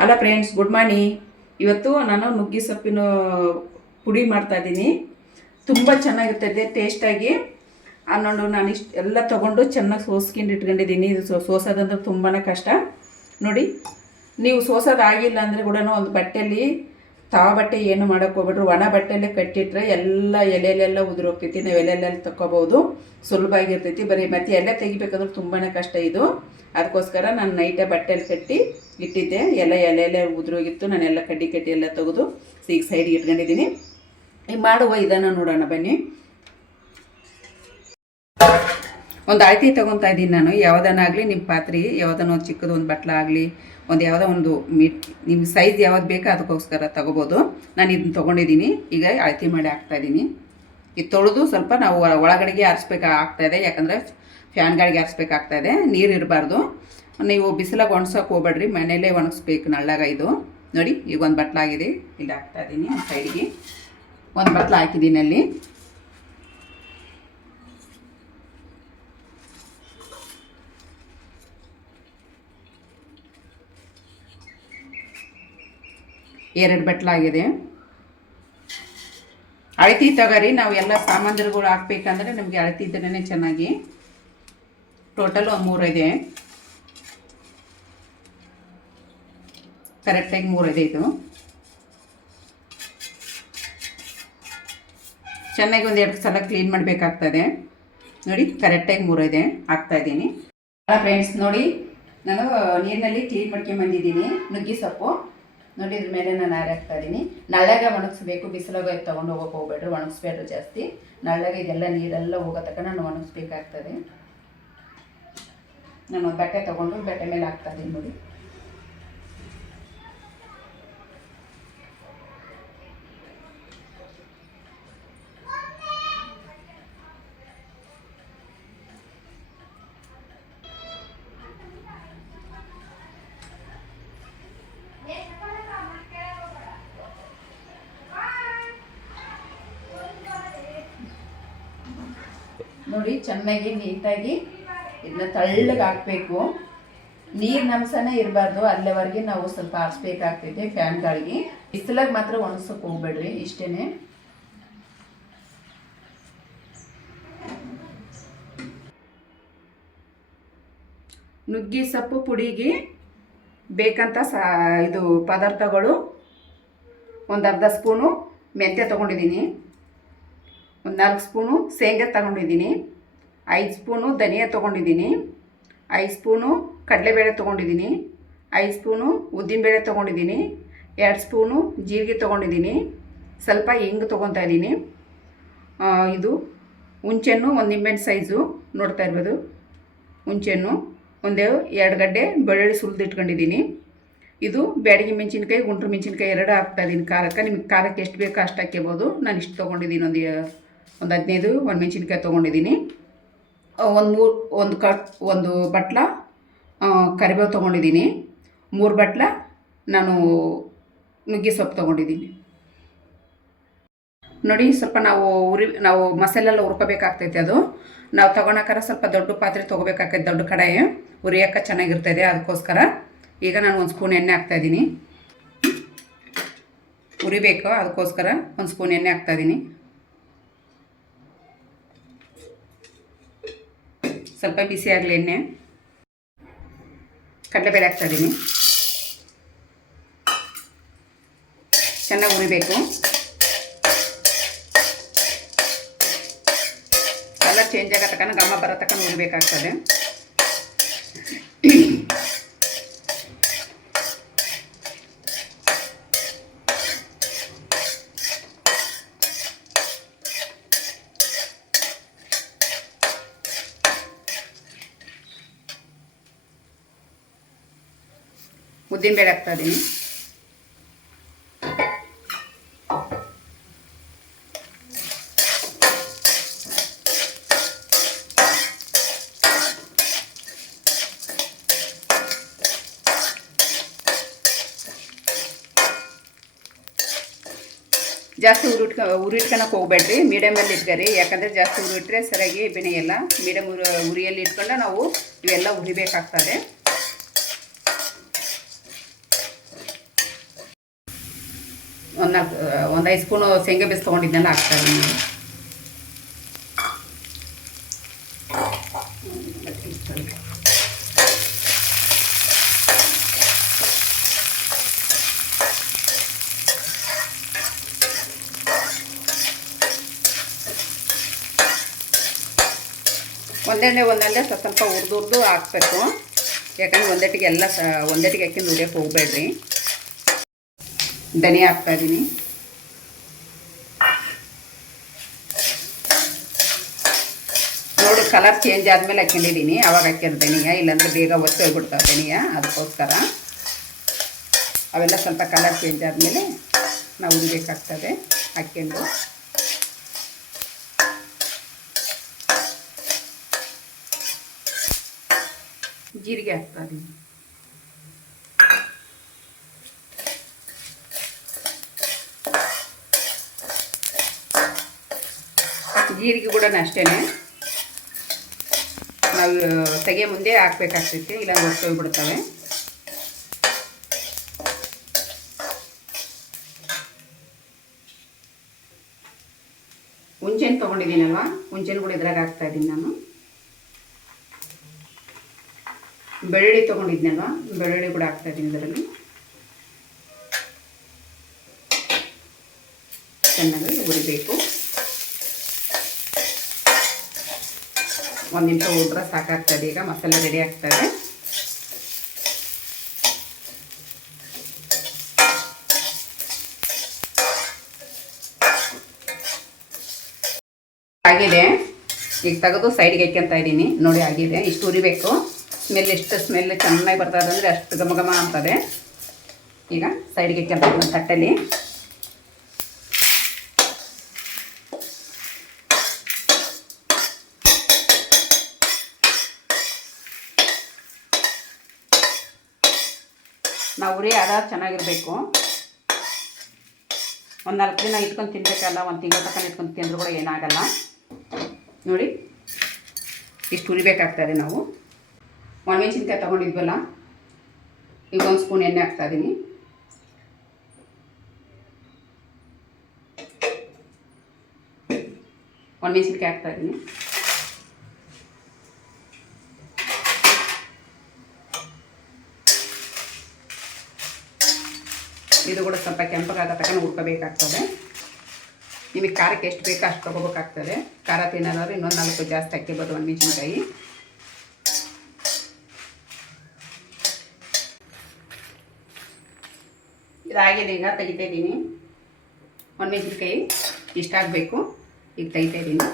Hello friends good morning ಇವತ್ತು ನಾನು ನುಗ್ಗಿ ಸೊಪ್ಪಿನ ಪುಡಿ ಮಾಡ್ತಾ ಇದ್ದೀನಿ. ತುಂಬ ಚೆನ್ನಾಗಿರ್ತದೆ ಟೇಸ್ಟಾಗಿ ಅನ್ನೋದು ನಾನು ಇಷ್ಟು ಎಲ್ಲ ತೊಗೊಂಡು ಚೆನ್ನಾಗಿ ಸೋಸ್ಕೊಂಡು ಇಟ್ಕೊಂಡಿದ್ದೀನಿ. ಇದು ಸೋಸೋದಂದ್ರೆ ತುಂಬಾ ಕಷ್ಟ. ನೋಡಿ, ನೀವು ಸೋಸೋದಾಗಿಲ್ಲ ಅಂದರೆ ಕೂಡ ಒಂದು ಬಟ್ಟೆಯಲ್ಲಿ ತಾವ ಬಟ್ಟೆ ಏನು ಮಾಡೋಕೆ ಹೋಗ್ಬಿಟ್ರು, ಒಣ ಬಟ್ಟೆಯಲ್ಲೇ ಕಟ್ಟಿಟ್ರೆ ಎಲ್ಲ ಎಲೆಲೆಲ್ಲ ಉದುರೋಗ್ತೈತಿ, ನಾವು ಎಲೆಲೆಲ್ಲ ತಗೋಬೋದು ಸುಲಭ ಆಗಿರ್ತೈತಿ, ಬರೀ ಮತ್ತೆ ಎಲೆ ತೆಗಿಬೇಕಂದ್ರೆ ತುಂಬಾ ಕಷ್ಟ ಇದು. ಅದಕ್ಕೋಸ್ಕರ ನಾನು ನೈಟೇ ಬಟ್ಟೆಯಲ್ಲಿ ಕಟ್ಟಿ ಇಟ್ಟಿದ್ದೆ, ಎಲ್ಲ ಎಲೆ ಎಲೆ ಉದುರೋಗಿತ್ತು, ನಾನೆಲ್ಲ ಕಡ್ಡಿ ಕಡ್ಡಿ ಎಲ್ಲ ತೆಗೆದು ಈಗ ಸೈಡ್ಗೆ ಇಟ್ಕೊಂಡಿದ್ದೀನಿ. ಈಗ ಮಾಡುವ ಇದನ್ನು ನೋಡೋಣ, ಬನ್ನಿ. ಒಂದು ಅಳತಿ ತಗೊತಾ ಇದ್ದೀನಿ ನಾನು, ಯಾವುದನ್ನಾಗಲಿ ನಿಮ್ಮ ಪಾತ್ರೆ, ಯಾವುದನ್ನ ಒಂದು ಚಿಕ್ಕದು ಒಂದು ಬಟ್ಲ ಆಗಲಿ ಒಂದು ಯಾವುದೋ ಒಂದು ಮೀಟ್ ನಿಮ್ಗೆ ಸೈಜ್ ಯಾವ್ದು ಬೇಕೋ ಅದಕ್ಕೋಸ್ಕರ ತೊಗೋಬೋದು. ನಾನು ಇದನ್ನ ತೊಗೊಂಡಿದ್ದೀನಿ ಈಗ ಅಳತೆ ಮಾಡಿ ಹಾಕ್ತಾಯಿದ್ದೀನಿ ಇದು ತೊಳೆದು ಸ್ವಲ್ಪ ನಾವು ಒಳಗಡೆಗೆ ಆರಿಸ್ಬೇಕು ಆಗ್ತಾಯಿದೆ ಯಾಕಂದರೆ ಫ್ಯಾನ್ಗಳಿಗೆ ಆರಿಸ್ಬೇಕಾಗ್ತಾಯಿದೆ ನೀರು ಇರಬಾರ್ದು. ನೀವು ಬಿಸಿಲಾಗ ಒಣಸೋಕೆ ಹೋಗ್ಬೇಡ್ರಿ. ಮನೆಯಲ್ಲೇ ಒಣಗಿಸ್ಬೇಕು ನಳ್ಳಾಗ ಇದು. ನೋಡಿ, ಈಗ ಒಂದು ಬಟ್ಲಾಗಿದೆ. ಇಲ್ಲಿ ಹಾಕ್ತಾಯಿದ್ದೀನಿ ಒಂದು ಸೈಡಿಗೆ ಒಂದು ಬಟ್ಲು ಹಾಕಿದ್ದೀನಿ ಅಲ್ಲಿ. ಎರಡು ಬಟ್ಲಾಗಿದೆ. ಅಳತಿ ತಗೋರಿ ನಾವು ಎಲ್ಲ ಸಾಮಾನುಗಳು ಹಾಕ್ಬೇಕಂದ್ರೆ ನಮಗೆ ಅಳತಿ ಇದ್ರೇ ಚೆನ್ನಾಗಿ ಟೋಟಲ್ ಒಂದು ಮೂರಿದೆ ಕರೆಕ್ಟಾಗಿ ಮೂರಿದೆ ಇದು ಚೆನ್ನಾಗಿ ಒಂದು ಎರಡು ಸಲ ಕ್ಲೀನ್ ಮಾಡಬೇಕಾಗ್ತದೆ. ನೋಡಿ ಕರೆಕ್ಟಾಗಿ ಮೂರಿದೆ ಹಾಕ್ತಾಯಿದ್ದೀನಿ ಫ್ರೆಂಡ್ಸ್ ನೋಡಿ, ನಾನು ನೀರಿನಲ್ಲಿ ಕ್ಲೀನ್ ಮಾಡ್ಕೊಂಬಂದಿದ್ದೀನಿ ನುಗ್ಗಿ ಸೊಪ್ಪು. ನೋಡಿ, ಇದ್ರ ಮೇಲೆ ನಾನು ಹಾಕ್ತಾ ಇದ್ದೀನಿ ನಳ್ಳಗೆ ಒಣಗಿಸ್ಬೇಕು ಬಿಸಿಲಾಗ ತೊಗೊಂಡು ಹೋಗೋಕೆ ಹೋಗ್ಬೇಡ್ರಿ, ಒಣಗಿಸ್ಬೇಡ್ರಿ ಜಾಸ್ತಿ. ನಳ್ಳಗೆ ಇದೆಲ್ಲ ನೀರೆಲ್ಲ ಹೋಗೋ ತಕ್ಕ ನಾನು ಒಣಗಿಸ್ಬೇಕಾಗ್ತದೆ. ನಾನು ಬಟ್ಟೆ ತೊಗೊಂಡು, ಬಟ್ಟೆ ಮೇಲೆ ಹಾಕ್ತಾ ಇದ್ದೀನಿ ನೋಡಿ. ನೋಡಿ, ಚೆನ್ನಾಗಿ ನೀಟಾಗಿ ಇದನ್ನ ತಳ್ಳಗೆ ಹಾಕಬೇಕು. ನೀರಿನ ಅಂಶನೇ ಇರಬಾರ್ದು, ಅಲ್ಲಿವರೆಗೆ ನಾವು ಸ್ವಲ್ಪ ಆರಿಸ್ಬೇಕಾಗ್ತೈತೆ ಫ್ಯಾನ್ ಗಾಳಿಗೆ ಬಿಸಿಲಾಗ ಮಾತ್ರ ಒಣಸಕ್ಕೆ ಹೋಗ್ಬೇಡ್ರಿ, ಇಷ್ಟೇನೆ. ನುಗ್ಗಿ ಸೊಪ್ಪು ಪುಡಿಗೆ ಬೇಕಂತ ಸಾ, ಇದು ಪದಾರ್ಥಗಳು. ಒಂದು ಅರ್ಧ ಸ್ಪೂನು ಮೆಂತ್ಯ ತೊಗೊಂಡಿದ್ದೀನಿ. ನಾಲ್ಕು ಸ್ಪೂನು ಶೇಂಗಾ ತಗೊಂಡಿದ್ದೀನಿ. ಐದು ಸ್ಪೂನು ಧನಿಯಾ ತೊಗೊಂಡಿದ್ದೀನಿ. ಐದು ಸ್ಪೂನು ಕಡಲೆಬೇಳೆ ತೊಗೊಂಡಿದ್ದೀನಿ. ಐದು ಸ್ಪೂನು ಉದ್ದಿನಬೇಳೆ ತೊಗೊಂಡಿದ್ದೀನಿ. ಎರಡು ಸ್ಪೂನು ಜೀರಿಗೆ ತೊಗೊಂಡಿದ್ದೀನಿ. ಸ್ವಲ್ಪ ಹೆಂಗೆ ತೊಗೊತಾ ಇದ್ದೀನಿ. ಇದು ಹುಂಚೆಹಣ್ಣು ಒಂದು ನಿಂಬೆಹಣ್ಣು ಸೈಜು ನೋಡ್ತಾ ಇರ್ಬೋದು. ಹುಂಚೆಹಣ್ಣು ಒಂದೇ ಎರಡು ಗಡ್ಡೆ ಬೆಳ್ಳುಳ್ಳಿ ಸುಲಿದು ಇಟ್ಕೊಂಡಿದ್ದೀನಿ. ಇದು ಬ್ಯಾಡಗಿ ಮೆಣಸಿನ್ಕಾಯಿ ಗುಂಟ್ರು ಮೆಣಸಿನ್ಕಾಯಿ ಎರಡು ಹಾಕ್ತಾ ಇದ್ದೀನಿ. ಖಾರಕ್ಕೆ, ನಿಮ್ಗೆ ಖಾರಕ್ಕೆ ಎಷ್ಟು ಬೇಕೋ ಅಷ್ಟು ಹಾಕ್ಕೋಬೋದು ನಾನು ಇಷ್ಟು ತೊಗೊಂಡಿದ್ದೀನಿ ಒಂದು ಒಂದು ಹದಿನೈದು, ಒಂದು ಮೆಣಸಿನ್ಕಾಯಿ ತೊಗೊಂಡಿದ್ದೀನಿ ಒಂದು ಮೂರು, ಒಂದು ಕ, ಒಂದು ಬಟ್ಲ ಕರಿಬೇವು ತೊಗೊಂಡಿದ್ದೀನಿ ಮೂರು ಬಟ್ಲ ನಾನು ನುಗ್ಗೆ ಸೊಪ್ಪು ತೊಗೊಂಡಿದ್ದೀನಿ ನೋಡಿ, ಸ್ವಲ್ಪ ನಾವು ಉರಿ, ನಾವು ಮಸಾಲೆಲ್ಲ ಹುರ್ಕೋಬೇಕಾಗ್ತೈತೆ ಅದು. ನಾವು ತೊಗೊಳಕ್ಕಾರ ಸ್ವಲ್ಪ ದೊಡ್ಡ ಪಾತ್ರೆ ತೊಗೋಬೇಕಾಗ್ತೈತೆ, ದೊಡ್ಡ ಕಡಾಯಿ. ಉರಿಯೋಕೆ ಚೆನ್ನಾಗಿರ್ತದೆ ಅದಕ್ಕೋಸ್ಕರ. ಈಗ ನಾನು ಒಂದು ಸ್ಪೂನ್ ಎಣ್ಣೆ ಹಾಕ್ತಾಯಿದ್ದೀನಿ ಉರಿಬೇಕು ಅದಕ್ಕೋಸ್ಕರ ಒಂದು ಸ್ಪೂನ್ ಎಣ್ಣೆ ಹಾಕ್ತಾಯಿದ್ದೀನಿ ಸ್ವಲ್ಪ ಬಿಸಿ ಆಗಲಿ ಎಣ್ಣೆ. ಕಡಲೆಬೇಳೆ ಹಾಕ್ತಾಯಿದ್ದೀನಿ ಚೆನ್ನಾಗಿ ಉರಿಬೇಕು ಕಲರ್ ಚೇಂಜ್ ಆಗೋ ಗಮ್ಮ ಗಮ ಬರೋ ಉದ್ದಿನಬೇಳೆ ಹಾಕ್ತಾ ಇದ್ದೀನಿ ಜಾಸ್ತಿ ಉರಿಟ್ಕ ಉರಿಟ್ಕೊಳಕ್ಕೆ ಹೋಗ್ಬೇಡ್ರಿ. ಮೀಡಿಯಮಲ್ಲಿ ಇಟ್ಕರಿ. ಯಾಕಂದರೆ ಜಾಸ್ತಿ ಉರಿಟ್ರೆ ಸರಿಯಾಗಿ ಬೆನೆಯಲ್ಲ ಮೀಡಿಯಮ್ ಉರಿ ಉರಿಯಲ್ಲಿ ಇಟ್ಕೊಂಡು ನಾವು ಇವೆಲ್ಲ ಉರಿಬೇಕಾಗ್ತದೆ ಒಂದು ಒಂದು ಐದು ಸ್ಪೂನು ಶೇಂಗಾ ಬೀಸ್ ತೊಗೊಂಡಿದ್ದೆಲ್ಲ ಹಾಕ್ತಾ ಇದ್ದೀನಿ ಒಂದೆಣ್ಣೆ ಒಂದೆಣ್ಣೆ ಸ್ವಲ್ಪ ಸ್ವಲ್ಪ ಹುರಿದು ಹುರಿದು ಹಾಕ್ಬೇಕು. ಯಾಕಂದ್ರೆ ಒಂದೆಟ್ಟಿಗೆ ಎಲ್ಲ ಸ, ಒಂದೆಟ್ಟಿಗೆ ಹಾಕಿ ಉರಿಯೋಕೆ ಹೋಗಬೇಡ್ರಿ. ಧನಿಯಾ ಹಾಕ್ತಾ ಇದ್ದೀನಿ ನೋಡಿ, ಕಲರ್ ಚೇಂಜ್ ಆದಮೇಲೆ ಹಾಕೊಂಡಿದ್ದೀನಿ. ಅವಾಗ ಹಾಕಿರೋ ಧನಿಯಾ ಇಲ್ಲಾಂದರೆ ಬೇಗ ಒತ್ತಿ ಹೋಗ್ಬಿಡ್ತಾವೆ ಧನಿಯಾ ಅದಕ್ಕೋಸ್ಕರ. ಅವೆಲ್ಲ ಸ್ವಲ್ಪ ಕಲರ್ ಚೇಂಜ್ ಆದಮೇಲೆ ನಾವು ಉರಿಬೇಕಾಗ್ತದೆ, ಹಾಕ್ಕೊಂಡು. ಜೀರಿಗೆ ಹಾಕ್ತಾ ಇದ್ದೀನಿ ಜೀರಿಗೆ ಕೂಡ ಅಷ್ಟೇ ನಾವು ತೆಗೆ ಮುಂದೆ ಹಾಕ್ಬೇಕಾಗ್ತೈತಿ, ಇಲ್ಲ ಹೊಟ್ಟೋಗ್ಬಿಡ್ತವೆ ಹುಂಚೆನ್ ತೊಗೊಂಡಿದ್ದೀನಲ್ವ? ಹುಂಚೆನ್ ಕೂಡ ಇದ್ರಾಗ ಹಾಕ್ತಾ ಇದ್ದೀನಿ ನಾನು. ಬೆಳ್ಳುಳ್ಳಿ ತೊಗೊಂಡಿದ್ನಲ್ವ? ಬೆಳ್ಳುಳ್ಳಿ ಕೂಡ ಹಾಕ್ತಾ ಇದ್ದೀನಿ ಇದರಲ್ಲಿ. ಚೆನ್ನಾಗಿ ಹುರಿಬೇಕು. ಒಂದು ನಿಮಿಷ ಹೋದ್ರೆ ಸಾಕಾಗ್ತದೆ. ಈಗ ಮಸಾಲೆ ರೆಡಿ ಆಗ್ತದೆ. ಆಗಿದೆ. ಈಗ ತೆಗೆದು ಸೈಡ್ಗೆ ಹಾಕ್ಯಂತ ಇದ್ದೀನಿ. ನೋಡಿ ಆಗಿದೆ. ಇಷ್ಟು ಉರಿಬೇಕು. ಸ್ಮೆಲ್ ಎಷ್ಟು ಸ್ಮೆಲ್ ಚೆನ್ನಾಗಿ ಬರ್ತದೆ ಅಂದರೆ ಅಷ್ಟು ಘಮ ಘಮ ಅಂತದೆ ಈಗ ಸೈಡ್ಗೆ ಹಾಕ್ಯಂತ ತಟ್ಟೆಲಿ ನಾವು ಉರಿ ಆದ ಚೆನ್ನಾಗಿರಬೇಕು. ಒಂದು ನಾಲ್ಕು ದಿನ ಇಟ್ಕೊಂಡು ತಿನ್ನಬೇಕಲ್ಲ ಒಂದು ತಿಂಗಳ ತನಕ ಇಟ್ಕೊಂಡು ತಿಂದರೂ ಕೂಡ ಏನಾಗಲ್ಲ. ನೋಡಿ, ಇಷ್ಟು ಉರಿಬೇಕಾಗ್ತದೆ ನಾವು. ಒಣಮೆಣಸಿನ್ಕಾಯಿ ತೊಗೊಂಡಿದ್ವಲ್ಲ ಈಗ ಒಂದು ಸ್ಪೂನ್ ಎಣ್ಣೆ ಹಾಕ್ತಾ ಇದ್ದೀನಿ ಒಣಮೆಣಸಿನ್ಕಾಯಿ ಹಾಕ್ತಾ ಇದು ಕೂಡ ಸ್ವಲ್ಪ ಕೆಂಪಗಾದ ತಕ್ಕ ಹುಡ್ಕೋಬೇಕಾಗ್ತದೆ ನಿಮಗೆ ಖಾರಕ್ಕೆ ಎಷ್ಟು ಬೇಕೋ ಅಷ್ಟು ತೊಗೋಬೇಕಾಗ್ತದೆ. ಖಾರ ತಿನ್ನೋದಾದ್ರೆ ಇನ್ನೊಂದು ನಾಲ್ಕು ಜಾಸ್ತಿ ಹಾಕಿಬೋದು ಒಂದು ಮೆಣಸಿನ್ಕಾಯಿ ಇದಾಗಿದೆ ಈಗ ತೆಗಿತಾ ಇದ್ದೀನಿ. ಒಂದು ಮೆಣಸಿನ್ಕಾಯಿ ಇಷ್ಟಾಗಬೇಕು ಈಗ ತೆಗಿತಾ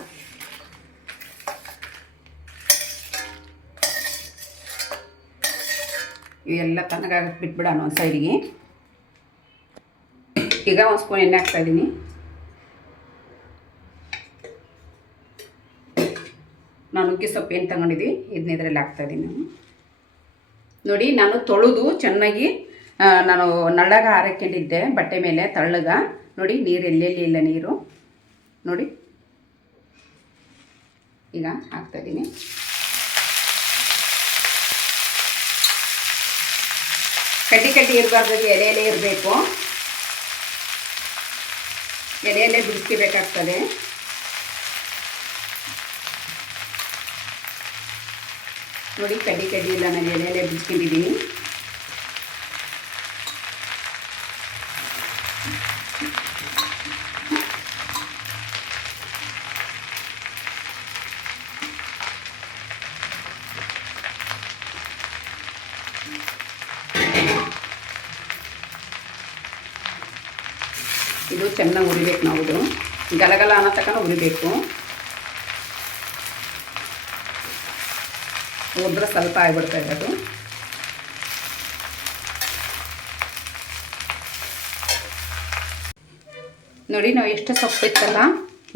ಇವೆಲ್ಲ ತನಗಾಗ ಬಿಟ್ಬಿಡೋಣ ಒಂದು ಸೈಡಿಗೆ ಈಗ ಒಂದು ಸ್ಪೂನ್ ಎಣ್ಣೆ ಹಾಕ್ತಾ ಇದ್ದೀನಿ ನಾನು ನುಗ್ಗೆ ಸೊಪ್ಪು ಏನು ತಗೊಂಡಿದ್ವಿ ಇದನ್ನ ಇದರಲ್ಲಿ ಹಾಕ್ತಾ ಇದ್ದೀನಿ ನಾನು. ನೋಡಿ, ನಾನು ತೊಳೆದು ಚೆನ್ನಾಗಿ ನಾನು ನಳ್ಳಗ ಹಾರಕೊಂಡಿದ್ದೆ ಬಟ್ಟೆ ಮೇಲೆ ತಳ್ಳಗ. ನೋಡಿ, ನೀರು ಎಲ್ಲೆಲ್ಲಿ ಇಲ್ಲ ನೀರು. ನೋಡಿ. ಈಗ ಹಾಕ್ತಾ ಇದ್ದೀನಿ ಕಟ್ಟಿ ಕಟ್ಟಿ ಇರಬಾರ್ದು ಎಲೆ ಎಲೆ ಇರಬೇಕು. ಎಲೆಯಲ್ಲೇ ಬಿಡಿಸ್ಕೋಬೇಕಾಗ್ತದೆ. ನೋಡಿ ಕಡ್ಡಿ ಕಡ್ಡಿ ಇಲ್ಲ ನಾನು ಎಲೆಯಲ್ಲೇ ಬಿಡಿಸ್ಕೊಂಡಿದ್ದೀನಿ. ಚೆನ್ನಾಗಿ ಉರಿಬೇಕು ನಾವು ಇದು. ಗಲಗಲ ಅನ್ನೋ ತನಕ ಉರಿಬೇಕು. ಸ್ವಲ್ಪ ಆಗಿಬಿಡ್ತಾ ಇದೆ ಅದು. ನೋಡಿ, ನಾವು ಎಷ್ಟು ಸೊಪ್ಪು ಇತ್ತಲ್ಲ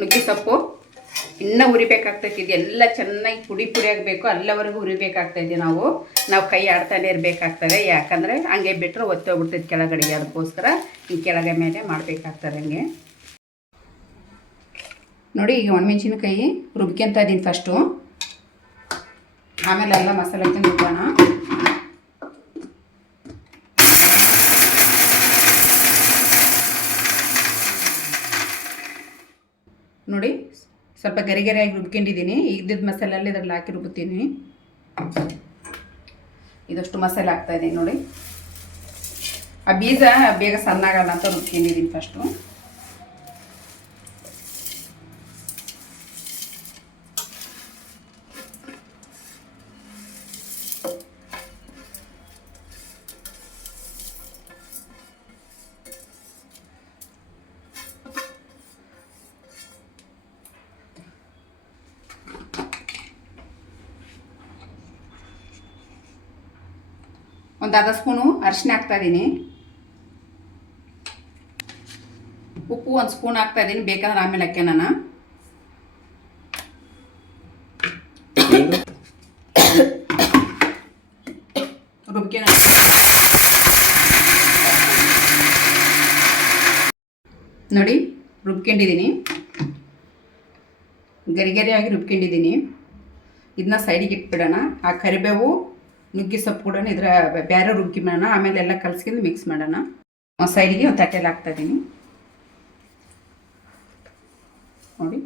ನುಗ್ಗಿ ಸೊಪ್ಪು. ಇನ್ನೂ ಹುರಿಬೇಕಾಗ್ತೈತಿ. ಇದೆಲ್ಲ ಚೆನ್ನಾಗಿ ಪುಡಿ ಪುಡಿ ಆಗಬೇಕು, ಅಲ್ಲವರೆಗೂ ಹುರಿಬೇಕಾಗ್ತೈತಿ ನಾವು ನಾವು ಕೈ ಆಡ್ತಾನೆ ಇರಬೇಕಾಗ್ತದೆ. ಯಾಕಂದರೆ ಹಂಗೆ ಬಿಟ್ಟರೆ ಒತ್ತೋಗ್ಬಿಡ್ತೈತೆ ಕೆಳಗಡೆ. ಅದಕ್ಕೋಸ್ಕರ ಈ ಕೆಳಗೆ ಮೇಲೆ ಮಾಡಬೇಕಾಗ್ತದೆ ಹಂಗೆ. ನೋಡಿ, ಈಗ ಒಣಮೆಣ್ಸಿನಕಾಯಿ ರುಬ್ಕೊಂತ ಇದ್ದೀನಿ ಫಸ್ಟು ಆಮೇಲೆ ಎಲ್ಲ ಮಸಾಲೆ ರುಬ್ಬೋಣ. ನೋಡಿ ಸ್ವಲ್ಪ ಗರಿ ಗರಿಯಾಗಿ ರುಬ್ಕೊಂಡಿದ್ದೀನಿ. ಇದ್ದಿದ್ದ ಮಸಾಲೆಲ್ಲ ಇದ್ರಲ್ಲಿ ಹಾಕಿ ರುಬ್ತೀನಿ ಇದಷ್ಟು ಮಸಾಲೆ ಹಾಕ್ತಾಯಿದ್ದೀನಿ ನೋಡಿ. ಆ ಬೀಜ ಬೇಗ ಸಣ್ಣಾಗಲ್ಲ ಅಂತ ರುಬ್ಕೊಂಡಿದ್ದೀನಿ ಫಸ್ಟು ಒಂದು ಅರ್ಧ ಸ್ಪೂನು ಅರಿಶಿನ ಹಾಕ್ತಾ ಇದ್ದೀನಿ ಉಪ್ಪು ಒಂದು ಸ್ಪೂನ್ ಹಾಕ್ತಾ ಇದ್ದೀನಿ ಬೇಕಾದ್ರೆ ಆಮೇಲೆ ಹಾಕ್ಯ ನಾನು. ರುಬ್ಕೆ ನೋಡಿ ರುಬ್ಕೊಂಡಿದ್ದೀನಿ ಗರಿ ಗರಿಯಾಗಿ ರುಬ್ಕೊಂಡಿದ್ದೀನಿ ಇದನ್ನ ಸೈಡಿಗೆ ಇಟ್ಬಿಡೋಣ. ಆ ಕರಿಬೇವು ನುಗ್ಗಿ ಸೊಪ್ಪು ಕೂಡ ಇದರ ಬೇರೆ ರುಬ್ಬಿ ಮಾಡೋಣ. ಆಮೇಲೆ ಎಲ್ಲ ಕಲಸ್ಕೊಂಡು ಮಿಕ್ಸ್ ಮಾಡೋಣ. ಒಂದು ಸೈಡಿಗೆ ಒಂದು ತಟ್ಟೆಲಿ ಹಾಕ್ತಾ ಇದ್ದೀನಿ ನೋಡಿ.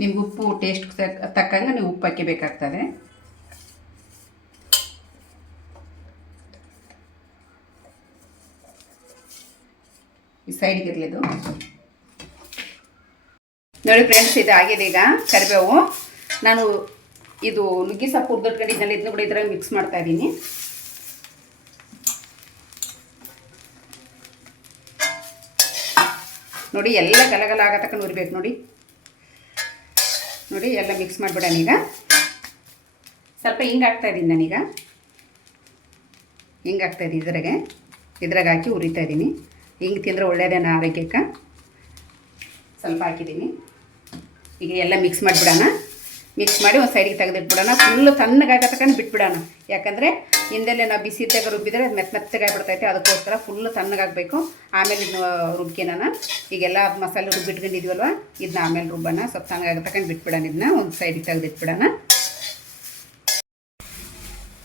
ನಿಮ್ಗೆ ಉಪ್ಪು ಟೇಸ್ಟ್ ತಕ್ಕಂಗೆ ನೀವು ಉಪ್ಪು ಹಾಕಿಬೇಕಾಗ್ತದೆ ಈ ಸೈಡ್ಗೆ ಇರಲಿದು ನೋಡಿ ಫ್ರೆಂಡ್ಸ್ ಇದು ಆಗಿದೆ ಈಗ ಕರಿಬೇವು. ನಾನು ಇದು ನುಗ್ಗಿ ಸೊಪ್ಪು ಹುರ್ದಿಟ್ಕೊಂಡಿದ್ದಲ್ಲಿ ಇದನ್ನ ಕೂಡ ಇದ್ರಾಗ ಮಿಕ್ಸ್ ಮಾಡ್ತಾ ಇದ್ದೀನಿ ನೋಡಿ, ಎಲ್ಲ ಗಲಗಲ ಆಗೋ ತಕ್ಕ ನುರಿಬೇಕು ನೋಡಿ. ನೋಡಿ, ಎಲ್ಲ ಮಿಕ್ಸ್ ಮಾಡಿಬಿಡೋಣ ಈಗ. ಸ್ವಲ್ಪ ಹಿಂಗೆ ಹಾಕ್ತಾ ಇದ್ದೀನಿ ನಾನೀಗ ಹಿಂಗೆ ಹಾಕ್ತಾ ಇದ್ದೀನಿ ಇದ್ರಾಗೆ. ಇದ್ರಾಗ ಹಾಕಿ ಉರಿತಾ ಇದ್ದೀನಿ ಹಿಂಗೆ ತಿಂದರೆ ಒಳ್ಳೆಯದೇನ ಆರೋಗ್ಯಕ್ಕೆ. ಸ್ವಲ್ಪ ಹಾಕಿದ್ದೀನಿ ಈಗ ಎಲ್ಲ ಮಿಕ್ಸ್ ಮಾಡಿಬಿಡೋಣ. ಮಿಕ್ಸ್ ಮಾಡಿ ಒಂದು ಸೈಡಿಗೆ ತೆಗೆದಿಟ್ಬಿಡೋಣ. ಫುಲ್ ತಣ್ಣಗಾಗ ತಕೊಂಡು ಬಿಟ್ಬಿಡೋಣ. ಯಾಕಂದರೆ ಹಿಂದೆಲ್ಲೇ ನಾವು ಬಿಸಿ ಇದ್ದಾಗ ರುಬ್ಬಿದ್ರೆ ಅದು ಮೆತ್ತ ಮೆತ್ತಗಾಗ್ಬಿಡ್ತೈತೆ ಅದಕ್ಕೋಸ್ಕರ ಫುಲ್ಲು ತಣ್ಣಗಾಗಬೇಕು. ಆಮೇಲೆ ಇದನ್ನ ರುಬ್ಕಿನ ಈಗೆಲ್ಲ ಮಸಾಲೆ ರುಬ್ಬಿಟ್ಕೊಂಡಿದ್ವಲ್ವ? ಇದನ್ನ ಆಮೇಲೆ ರುಬ್ಬೋಣ. ಸ್ವಲ್ಪ ತಣ್ಣಗಾಗ ತಕೊಂಡು ಬಿಟ್ಬಿಡೋಣ ಇದನ್ನ ಒಂದು ಸೈಡಿಗೆ ತೆಗೆದಿಟ್ಬಿಡೋಣ.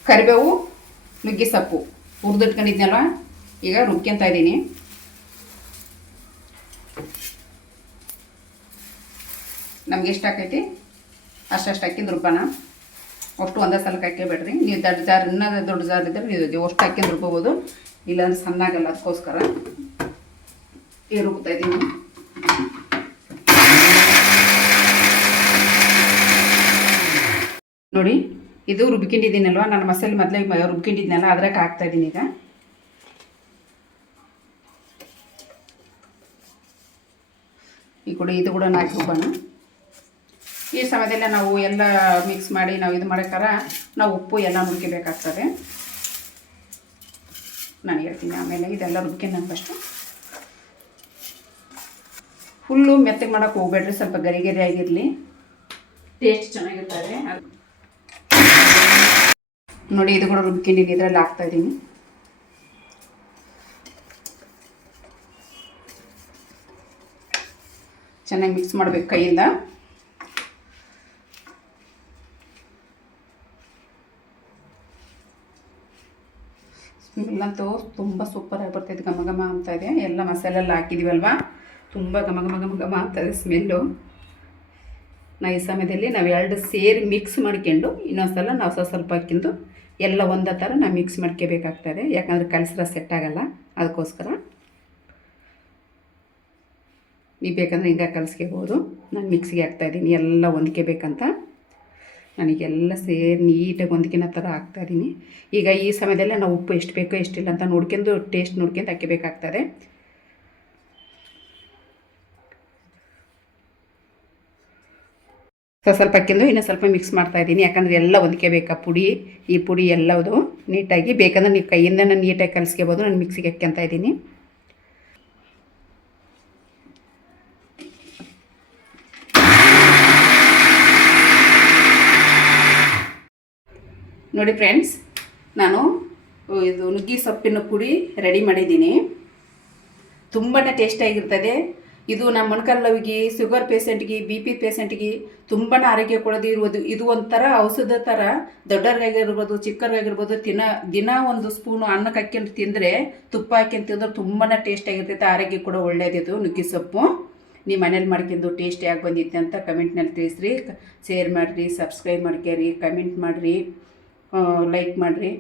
ಕರಿಬೇವು, ನುಗ್ಗೆ ಸೊಪ್ಪು. ಹುರಿದಿಟ್ಕೊಂಡಿದ್ನಲ್ವ? ಈಗ ರುಬ್ಕೊಂತ ಇದ್ದೀನಿ. ನಮ್ಗೆ ಎಷ್ಟು ಆಕೈತಿ ಅಷ್ಟಷ್ಟು ಹಾಕಿಂದು ರುಬ್ಬನ ಅಷ್ಟು ಒಂದೇ ಸಲಕ್ಕೆ ಹಾಕೇಬೇಡ್ರಿ ನೀವು ದೊಡ್ಡ ಜಾರ್, ಇನ್ನೂ ದೊಡ್ಡ ಜಾರ್ ಇದ್ದರೆ ನೀವು ಅಷ್ಟು ಹಾಕಿಂದು ರುಬ್ಬೋದು ಇಲ್ಲಾಂದ್ರೆ ಸಣ್ಣಾಗಲ್ಲ ಅದಕ್ಕೋಸ್ಕರ ಈ ರುಬ್ತಾ ಇದ್ದೀನಿ. ನೋಡಿ, ಇದು ರುಬ್ಕೊಂಡಿದ್ದೀನಲ್ವ? ನಾನು ಮಸಾಲೆ ಮೊದಲೇ ರುಬ್ಕೊಂಡಿದ್ನಲ್ಲ, ಅದ್ರಾಗ ಹಾಕ್ತಾ ಇದ್ದೀನಿ ಈಗ. ಈ ಕೂಡ ಇದು ಕೂಡ ನಾಲ್ಕು ರುಬ್ಬಣ. ಈ ಸಮಯದಲ್ಲೇ ನಾವು ಎಲ್ಲ ಮಿಕ್ಸ್ ಮಾಡಿ ನಾವು ಇದು ಮಾಡೋಕ್ಕಾರ ನಾವು ಉಪ್ಪು ಎಲ್ಲ ನುಡ್ಕಿಬೇಕಾಗ್ತದೆ ನಾನು ಹೇಳ್ತೀನಿ ಆಮೇಲೆ ಇದೆಲ್ಲ ರುಬ್ಕೊಂಡು ಫಸ್ಟು ಫುಲ್ಲು ಮೆತ್ತಗೆ ಮಾಡೋಕ್ಕೆ ಹೋಗ್ಬೇಡ್ರಿ ಸ್ವಲ್ಪ ಗರಿ ಗರಿ ಆಗಿರಲಿ. ಟೇಸ್ಟ್ ಚೆನ್ನಾಗಿರ್ತದೆ. ನೋಡಿ ಇದು ಕೂಡ ರುಬ್ಕಿನಿ ಇದರಲ್ಲಿ ಹಾಕ್ತಾ ಇದ್ದೀನಿ ಚೆನ್ನಾಗಿ ಮಿಕ್ಸ್ ಮಾಡಬೇಕು ಕೈಯಿಂದ. ಸ್ಮೆಲ್ಲಂತೂ ತುಂಬ ಸೂಪರಾಗಿ ಬರ್ತೈತೆ ಘಮ ಘಮ ಅಂತ ಇದೆ. ಎಲ್ಲ ಮಸಾಲೆ ಎಲ್ಲ ಹಾಕಿದ್ದೀವಲ್ವಾ ತುಂಬ ಘಮ ಘಮ ಘಮ ಘಮ ಆಗ್ತದೆ ಸ್ಮೆಲ್ಲು ನಾ ಈ ಸಮಯದಲ್ಲಿ ನಾವು ಎರಡು ಸೇರಿ ಮಿಕ್ಸ್ ಮಾಡ್ಕೊಂಡು ಇನ್ನೊಂದ್ಸಲ ನಾವು ಸ್ವಲ್ಪ ಸ್ವಲ್ಪ ಹಾಕಿಂದು ಎಲ್ಲ ಒಂದೇ ಥರ ನಾವು ಮಿಕ್ಸ್ ಮಾಡ್ಕೋಬೇಕಾಗ್ತದೆ. ಯಾಕಂದರೆ ಕಲಸ್ರ ಸೆಟ್ ಆಗಲ್ಲ. ಅದಕ್ಕೋಸ್ಕರ. ನೀವು ಬೇಕಂದ್ರೆ ಹಿಂಗೆ ಕಲಿಸ್ಕೋಬೋದು. ನಾನು ಮಿಕ್ಸಿಗೆ ಹಾಕ್ತಾಯಿದ್ದೀನಿ ಎಲ್ಲ ಹೊಂದ್ಕೋಬೇಕಂತ. ನನಗೆಲ್ಲ ಸೇರಿ ನೀಟಾಗಿ ಹೊಂದ್ಕಿನ ಥರ ಹಾಕ್ತಾಯಿದ್ದೀನಿ ಈಗ ಈ ಸಮಯದಲ್ಲೇ ನಾವು ಉಪ್ಪು ಎಷ್ಟು ಬೇಕೋ ಎಷ್ಟಿಲ್ಲ ಅಂತ ನೋಡ್ಕೊಂಡು ಟೇಸ್ಟ್ ನೋಡ್ಕೊಂಡು ಹಾಕಬೇಕಾಗ್ತದೆ. ಸ್ವಲ್ಪ ಹಾಕ್ಕೊಂಡು ಇನ್ನೂ ಸ್ವಲ್ಪ ಮಿಕ್ಸ್ ಮಾಡ್ತಾ ಇದ್ದೀನಿ ಯಾಕಂದರೆ ಎಲ್ಲ ಹೊಂದ್ಕೋಬೇಕಾ ಪುಡಿ, ಈ ಪುಡಿ ಎಲ್ಲವುದು ನೀಟಾಗಿ ಬೇಕಂದ್ರೆ ನೀವು ಕೈಯಿಂದ ನಾನು ನೀಟಾಗಿ ಕಲಿಸ್ಕೋಬೋದು. ನಾನು ಮಿಕ್ಸಿಗೆ ಹಾಕ್ಯಂತ ಇದ್ದೀನಿ ನೋಡಿ ಫ್ರೆಂಡ್ಸ್ ನಾನು ಇದು ನುಗ್ಗಿ ಸೊಪ್ಪಿನ ಪುಡಿ ರೆಡಿ ಮಾಡಿದ್ದೀನಿ. ತುಂಬಾ ಟೇಸ್ಟಿಯಾಗಿರ್ತದೆ ಇದು ನಮ್ಮ ಮೊಣಕಾಲವಿಗೆ ಶುಗರ್ ಪೇಷೆಂಟ್ಗೆ ಬಿ ಪಿ ಪೇಷೆಂಟ್ಗೆ ತುಂಬಾ ಆರೋಗ್ಯ ಕೊಡೋದು ಇರ್ಬೋದು ಇದು ಒಂಥರ ಔಷಧ ಥರ, ದೊಡ್ಡವ್ರಿಗಾಗಿರ್ಬೋದು, ಚಿಕ್ಕವ್ರಿಗಾಗಿರ್ಬೋದು ದಿನ ದಿನ ಒಂದು ಸ್ಪೂನು ಅನ್ನಕ್ಕೆ ಹಾಕ್ಕೊಂಡು ತಿಂದರೆ, ತುಪ್ಪ ಹಾಕ್ಕೊಂಡು ತಿಂದ್ರೆ ತುಂಬಾ ಟೇಸ್ಟಾಗಿರ್ತೈತೆ ಆರೋಗ್ಯ ಕೂಡ ಒಳ್ಳೆಯದಿದು ನುಗ್ಗಿ ಸೊಪ್ಪು. ನಿಮ್ಮ ಮನೇಲಿ ಮಾಡ್ಕೊಂಡು ಟೇಸ್ಟಿಯಾಗಿ ಬಂದಿತ್ತೆ ಅಂತ ಕಮೆಂಟ್ನಲ್ಲಿ ತಿಳಿಸ್ರಿ. ಶೇರ್ ಮಾಡಿರಿ ಸಬ್ಸ್ಕ್ರೈಬ್ ಮಾಡ್ಕೊರಿ ಕಮೆಂಟ್ ಮಾಡಿರಿ. ಲೈಕ್ ಮಾಡಿರಿ.